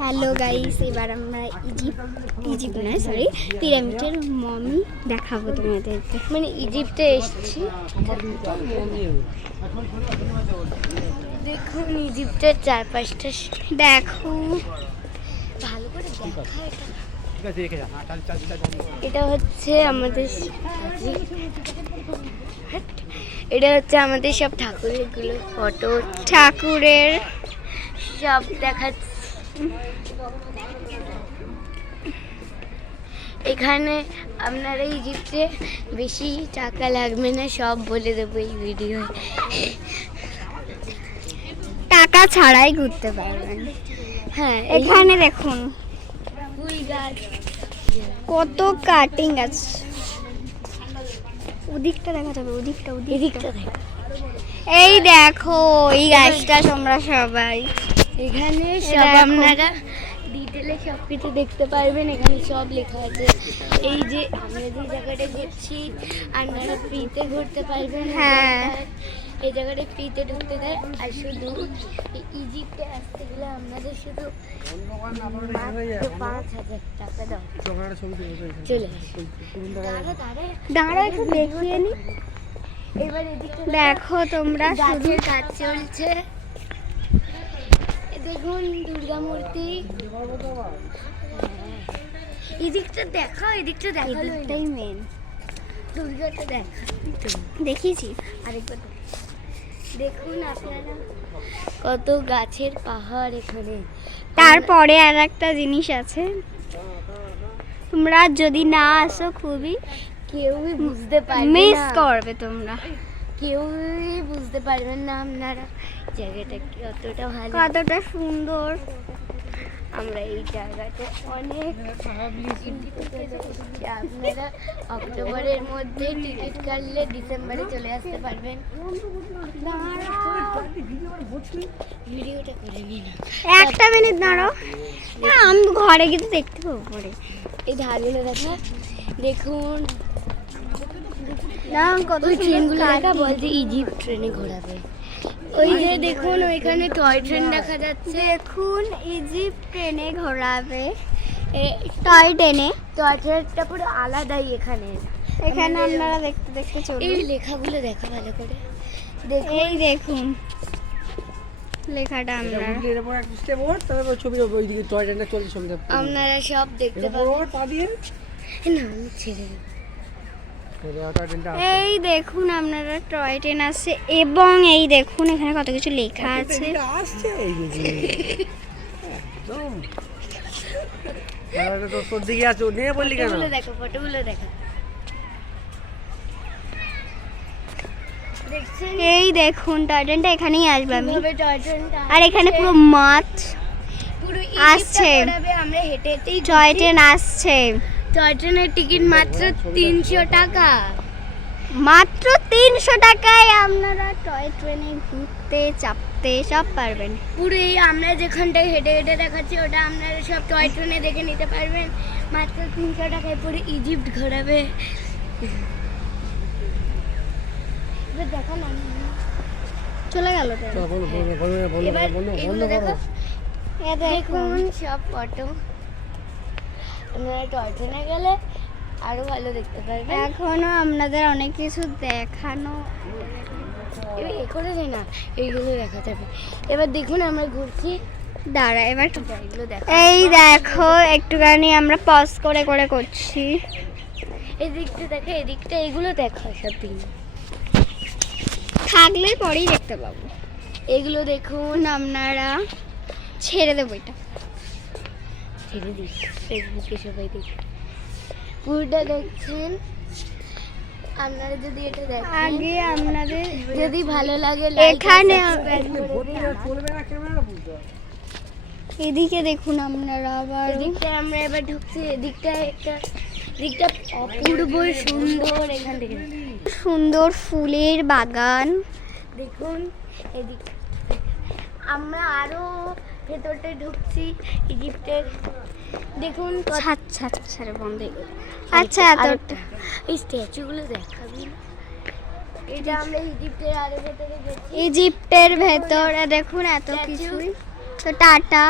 Hello guys, এবার আমরা Egypt নয় সরি পিরামিডের মমি দেখাবো তোমাদেরকে। মানে ইজিপ্টে এসেছি। দেখুন ইজিপ্টের চারপাশটা দেখো, ভালো করে দেখা। এটা হচ্ছে আমাদের সব ঠাকুরের গুলো ফটো, ঠাকুরের সব দেখাচ্ছে। এখানে আপনারা ইজিপ্টে বেশি টাকা লাগবে না, সব বলে দেবো এই ভিডিও। টাকা ছাড়াই ঘুরতে পারবেন। হ্যাঁ, এখানে দেখুন ফুল গাছ, কত কাটিং আছে। ওদিকটা দেখা যাবে, ওদিকটা এদিকটা দেখ। এই দেখো এই গাছটা তোমরা সবাই এখানে সব আপনারা ডিটেলে সব কিছু দেখতে পারবেন। এখানে সব লেখা আছে। এই যে আমরা যে জায়গাটা ঘুরছি আপনারা ফ্রিতে ঘুরতে পারবেন। হ্যাঁ, এই জায়গাটা ফ্রিতে ঢুকতে দেয়। আর শুধু ইজিপ্টে আসতে গেলে আপনাদের শুধু 5,000 টাকা দাও, চলে আসুন। দাঁড়া একটু দেখিয়ে নি। এবার এদিকে দেখো তোমরা শুধু গাছের কাজ চলছে। দেখুন দুর্গা মূর্তি। এদিকটা দেখাও, এদিকটা দেখালো। এদিকটাই মেন। দুর্গাটা দেখা দেখিয়েছি আরেকবার দেখুন আপনারা, কত গাছের পাহাড় এখানে। তারপরে আর একটা জিনিস আছে, তোমরা যদি না আসো খুবই কেউই বুঝতে পারবে মিস না, করবে তোমরা। কেউই বুঝতে পারবেন না আপনারা জায়গাটা কতটা ভালো, কতটা সুন্দর। আমরা এই জায়গাটা অনেক আপনারা অক্টোবরের মধ্যে টিকিট কাটলে ডিসেম্বরে চলে আসতে পারবেন। ভিডিওটা করে নিন, একটা মিনিট দাঁড়াও, আমি ঘরে গিয়ে দেখতে পাবো পরে। এই ধারগুলো দেখা, দেখুন না কত ওই ট্রেনগুলো সুন্দর দেখা, কাটিং। বলছে ইজিপ্ট ট্রেনে ঘোরাবে। ওই যে দেখুন ওইখানে টয় ট্রেন দেখা যাচ্ছে। দেখুন ইজিপ্ট ট্রেনে ঘোরাবে, টয় ট্রেনে। টয় ট্রেনটা পুরো আলাদাই এখানে। এখানে আপনারা দেখতে দেখতে এই চলুন। লেখাগুলো দেখা ভালো করে, এই দেখুন লেখাটা আপনারা আপনারা সব দেখতে পাবেন। না ছেড়ে দেব। এই দেখুন আপনারা টয় ট্রেন আছে, এবং এই দেখুন এখানে কত কিছু লেখা আছে। ফটোগুলো দেখো, ফটোগুলো দেখো। দেখছেন এই দেখুন টয় ট্রেনটা এখানেই আসবে আমি। কিভাবে টয় ট্রেনটা আর এখানে পুরো মাঠ, পুরো আসছে। আসছে। আমরা হেঁটে হেঁটেই টয় ট্রেন আসছে। টয় ট্রেনের টিকিট মাত্র 300 টাকা। মাত্র 300 টাকায় আপনারা টয় ট্রেনে ঘুরতে চাপতে সব পারবেন। পুরো এই আমরা যেখানটায় হেঁটে হেঁটে দেখাচ্ছি ওটা আপনারা সব টয় ট্রেনে দেখে নিতে পারবেন মাত্র 300 টাকায়। পুরো ইজিপ্ট ঘোরাবে। এবার দেখো না, চলে গেল ট্রেন। এবার এগুলো দেখো, এ দেখুন দেখুন সব ফটো। আপনারা টয় ট্রেনে গেলে আরো ভালো দেখতে পারবেন। এখনো আপনাদের অনেক কিছু দেখানো। এবার এ করে দেয় না, এইগুলো দেখা যাবে। এবার দেখুন আমরা ঘুরছি, দাঁড়া এবার এগুলো দেখো। এই দেখো একটুখানি আমরা পজ করে করে করছি। এদিকটা দেখো, এদিকটা, এগুলো দেখো সব দিন। থাকলে পরেই দেখতে পাবো। এগুলো দেখুন, আপনারা ছেড়ে দেবো এটা। ছেড়ে দিই, ফেসবুকে সবাই দেখে পুরোটা দেখছেন। আপনারা যদি এটা দেখেন, আগে আপনাদের যদি ভালো লাগে এখানে এখানে এদিকে দেখুন আপনারা আবার। এদিকটা আমরা এবার ঢুকছি। এদিকটা অপূর্ব সুন্দর। এখান থেকে সুন্দর ফুলের বাগান। দেখুন এদিক আমরা আরো ভেতরটা ঢুকছি ইজিপ্টের। দেখুন ছাড় বন্ধ হয়ে গেল। আচ্ছা এতটা এই স্ট্যাচুগুলো দেখাবি না? এটা আমরা ইজিপ্টের আরো ভেতরে গেছি। ইজিপ্টের ভেতরে দেখুন এত কিছুই। তো টাটা।